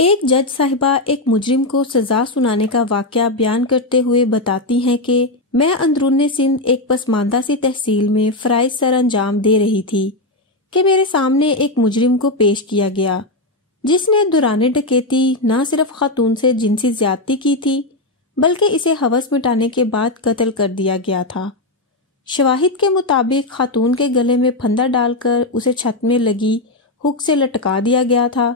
ایک جج صاحبہ ایک مجرم کو سزا سنانے کا واقعہ بیان کرتے ہوئے بتاتی ہیں کہ میں اندرون سندھ ایک پسماندہ سی تحصیل میں فرائض سر انجام دے رہی تھی کہ میرے سامنے ایک مجرم کو پیش کیا گیا جس نے دوران ڈکیتی نہ صرف خاتون سے جنسی زیادتی کی تھی بلکہ اسے ہوس مٹانے کے بعد قتل کر دیا گیا تھا۔ شواہد کے مطابق خاتون کے گلے میں پھندا ڈال کر اسے چھت میں لگی ہک سے لٹکا دیا گیا تھا،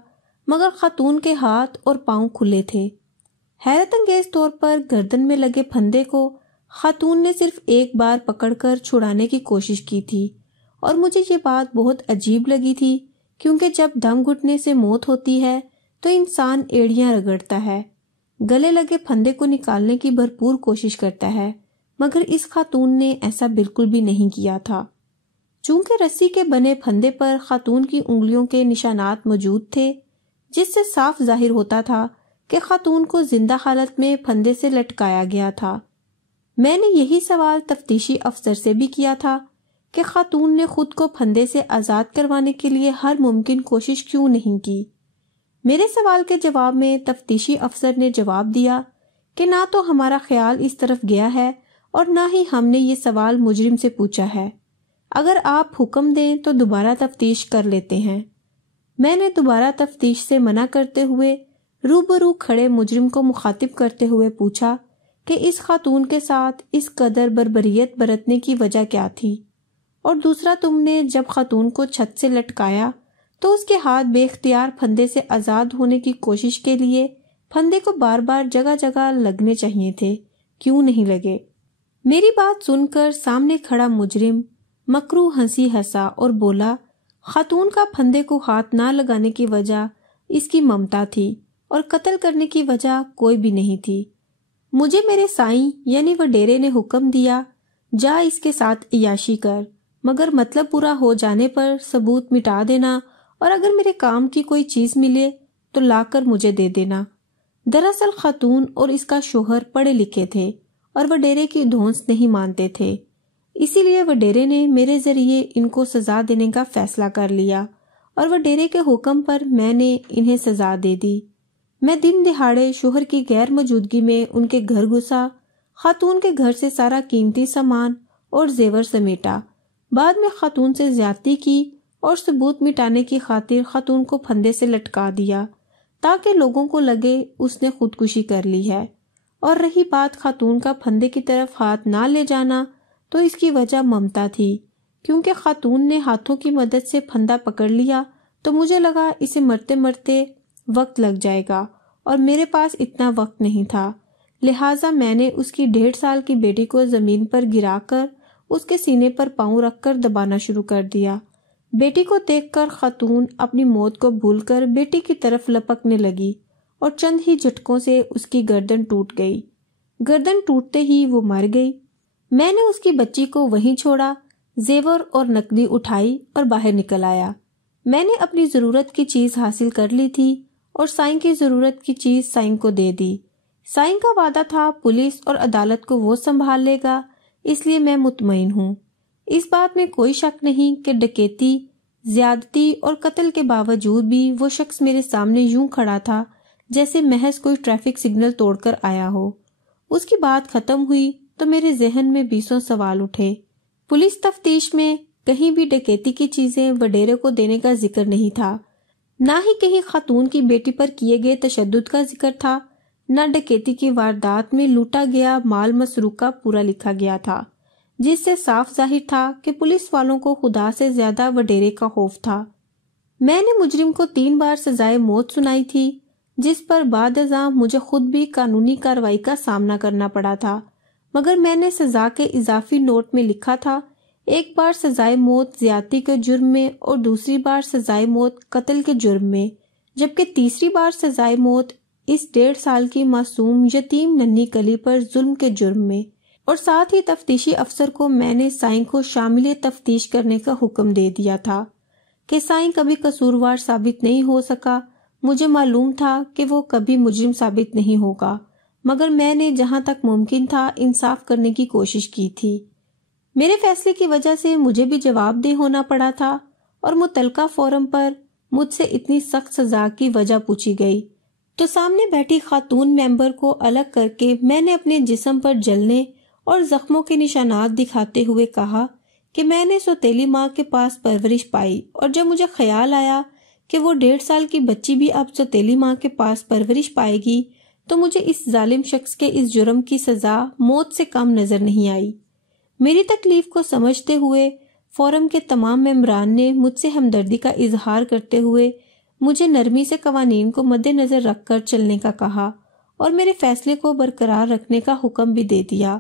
مگر خاتون کے ہاتھ اور پاؤں کھلے تھے۔ حیرت انگیز طور پر گردن میں لگے پھندے کو خاتون نے صرف ایک بار پکڑ کر چھڑانے کی کوشش کی تھی، اور مجھے یہ بات بہت عجیب لگی تھی کیونکہ جب دم گھٹنے سے موت ہوتی ہے تو انسان ایڑیاں رگڑتا ہے، گلے لگے پھندے کو نکالنے کی بھرپور کوشش کرتا ہے، مگر اس خاتون نے ایسا بالکل بھی نہیں کیا تھا۔ چونکہ رسی کے بنے پھندے پر خاتون کی انگلیوں کے نشانات موجود تھے، جس سے صاف ظاہر ہوتا تھا کہ خاتون کو زندہ حالت میں پھندے سے لٹکایا گیا تھا۔ میں نے یہی سوال تفتیشی افسر سے بھی کیا تھا کہ خاتون نے خود کو پھندے سے آزاد کروانے کے لیے ہر ممکن کوشش کیوں نہیں کی۔ میرے سوال کے جواب میں تفتیشی افسر نے جواب دیا کہ نہ تو ہمارا خیال اس طرف گیا ہے اور نہ ہی ہم نے یہ سوال مجرم سے پوچھا ہے، اگر آپ حکم دیں تو دوبارہ تفتیش کر لیتے ہیں۔ میں نے دوبارہ تفتیش سے منع کرتے ہوئے روبرو کھڑے مجرم کو مخاطب کرتے ہوئے پوچھا کہ اس خاتون کے ساتھ اس قدر بربریت برتنے کی وجہ کیا تھی، اور دوسرا تم نے جب خاتون کو چھت سے لٹکایا تو اس کے ہاتھ بے اختیار پھندے سے آزاد ہونے کی کوشش کے لیے پھندے کو بار بار جگہ جگہ لگنے چاہیے تھے، کیوں نہیں لگے؟ میری بات سن کر سامنے کھڑا مجرم مکروہ ہنسی ہنسا اور بولا، خاتون کا پھندے کو ہاتھ نہ لگانے کی وجہ اس کی ممتا تھی اور قتل کرنے کی وجہ کوئی بھی نہیں تھی۔ مجھے میرے سائیں یعنی وڈیرے نے حکم دیا، جا اس کے ساتھ عیاشی کر، مگر مطلب پورا ہو جانے پر ثبوت مٹا دینا، اور اگر میرے کام کی کوئی چیز ملے تو لا کر مجھے دے دینا۔ دراصل خاتون اور اس کا شوہر پڑھے لکھے تھے اور وڈیرے کی دھونس نہیں مانتے تھے، اسی لیے وڈیرے نے میرے ذریعے ان کو سزا دینے کا فیصلہ کر لیا، اور وڈیرے کے حکم پر میں نے انہیں سزا دے دی۔ میں دن دہاڑے شوہر کی غیر موجودگی میں ان کے گھر گھسا، خاتون کے گھر سے سارا قیمتی سامان اور زیور سمیٹا، بعد میں خاتون سے زیادتی کی اور ثبوت مٹانے کی خاطر خاتون کو پھندے سے لٹکا دیا تاکہ لوگوں کو لگے اس نے خودکشی کر لی ہے۔ اور رہی بات خاتون کا پھندے کی طرف ہاتھ نہ لے جانا، تو اس کی وجہ ممتا تھی، کیونکہ خاتون نے ہاتھوں کی مدد سے پھندا پکڑ لیا تو مجھے لگا اسے مرتے مرتے وقت لگ جائے گا، اور میرے پاس اتنا وقت نہیں تھا، لہٰذا میں نے اس کی 1.5 سال کی بیٹی کو زمین پر گرا کر اس کے سینے پر پاؤں رکھ کر دبانا شروع کر دیا۔ بیٹی کو دیکھ کر خاتون اپنی موت کو بھول کر بیٹی کی طرف لپکنے لگی اور چند ہی جھٹکوں سے اس کی گردن ٹوٹ گئی۔ گردن ٹوٹتے ہی وہ مر گئی۔ میں نے اس کی بچی کو وہیں چھوڑا، زیور اور نقدی اٹھائی اور باہر نکل آیا۔ میں نے اپنی ضرورت کی چیز حاصل کر لی تھی اور سائیں کی ضرورت کی چیز سائیں کو دے دی۔ سائیں کا وعدہ تھا پولیس اور عدالت کو وہ سنبھال لے گا، اس لیے میں مطمئن ہوں۔ اس بات میں کوئی شک نہیں کہ ڈکیتی، زیادتی اور قتل کے باوجود بھی وہ شخص میرے سامنے یوں کھڑا تھا جیسے محض کوئی ٹریفک سگنل توڑ کر آیا ہو۔ اس کی بات ختم ہوئی تو میرے ذہن میں 20 سوال اٹھے۔ پولیس تفتیش میں کہیں بھی ڈکیتی کی چیزیں وڈیرے کو دینے کا ذکر نہیں تھا، نہ ہی کہیں خاتون کی بیٹی پر کیے گئے تشدد کا ذکر تھا، نہ ڈکیتی کی واردات میں لوٹا گیا مال مسروقہ پورا لکھا گیا تھا، جس سے صاف ظاہر تھا کہ پولیس والوں کو خدا سے زیادہ وڈیرے کا خوف تھا۔ میں نے مجرم کو 3 بار سزائے موت سنائی تھی، جس پر بعد ازاں مجھے خود بھی قانونی کارروائی کا سامنا کرنا پڑا تھا، مگر میں نے سزا کے اضافی نوٹ میں لکھا تھا، ایک بار سزائے موت زیادتی کے جرم میں اور دوسری بار سزائے موت قتل کے جرم میں، جبکہ تیسری بار سزائے موت اس 1.5 سال کی معصوم یتیم ننھی کلی پر ظلم کے جرم میں۔ اور ساتھ ہی تفتیشی افسر کو میں نے سائیں کو شامل تفتیش کرنے کا حکم دے دیا تھا کہ سائیں کبھی قصوروار ثابت نہیں ہو سکا۔ مجھے معلوم تھا کہ وہ کبھی مجرم ثابت نہیں ہوگا، مگر میں نے جہاں تک ممکن تھا انصاف کرنے کی کوشش کی تھی۔ میرے فیصلے کی وجہ سے مجھے بھی جواب دہ ہونا پڑا تھا، اور متعلقہ فورم پر مجھ سے اتنی سخت سزا کی وجہ پوچھی گئی تو سامنے بیٹھی خاتون ممبر کو الگ کر کے میں نے اپنے جسم پر جلنے اور زخموں کے نشانات دکھاتے ہوئے کہا کہ میں نے سوتیلی ماں کے پاس پرورش پائی، اور جب مجھے خیال آیا کہ وہ 1.5 سال کی بچی بھی اب سوتیلی ماں کے پاس پرورش پائے گی تو مجھے اس ظالم شخص کے اس جرم کی سزا موت سے کم نظر نہیں آئی۔ میری تکلیف کو سمجھتے ہوئے فورم کے تمام ممبران نے مجھ سے ہمدردی کا اظہار کرتے ہوئے مجھے نرمی سے قوانین کو مد نظر رکھ کر چلنے کا کہا اور میرے فیصلے کو برقرار رکھنے کا حکم بھی دے دیا۔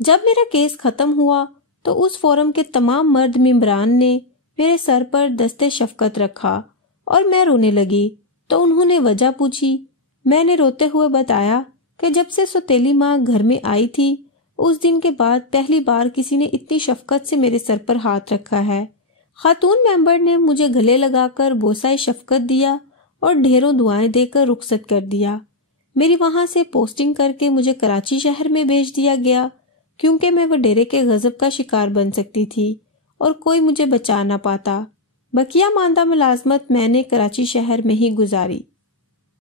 جب میرا کیس ختم ہوا تو اس فورم کے تمام مرد ممبران نے میرے سر پر دست شفقت رکھا اور میں رونے لگی تو انہوں نے وجہ پوچھی۔ میں نے روتے ہوئے بتایا کہ جب سے سوتیلی ماں گھر میں آئی تھی اس دن کے بعد پہلی بار کسی نے اتنی شفقت سے میرے سر پر ہاتھ رکھا ہے۔ خاتون ممبر نے مجھے گلے لگا کر بوسہ شفقت دیا اور ڈھیروں دعائیں دے کر رخصت کر دیا۔ میری وہاں سے پوسٹنگ کر کے مجھے کراچی شہر میں بھیج دیا گیا کیونکہ میں وڈیرے کے غضب کا شکار بن سکتی تھی اور کوئی مجھے بچا نہ پاتا۔ بقیہ ماندہ ملازمت میں نے کراچی شہر میں ہی گزاری۔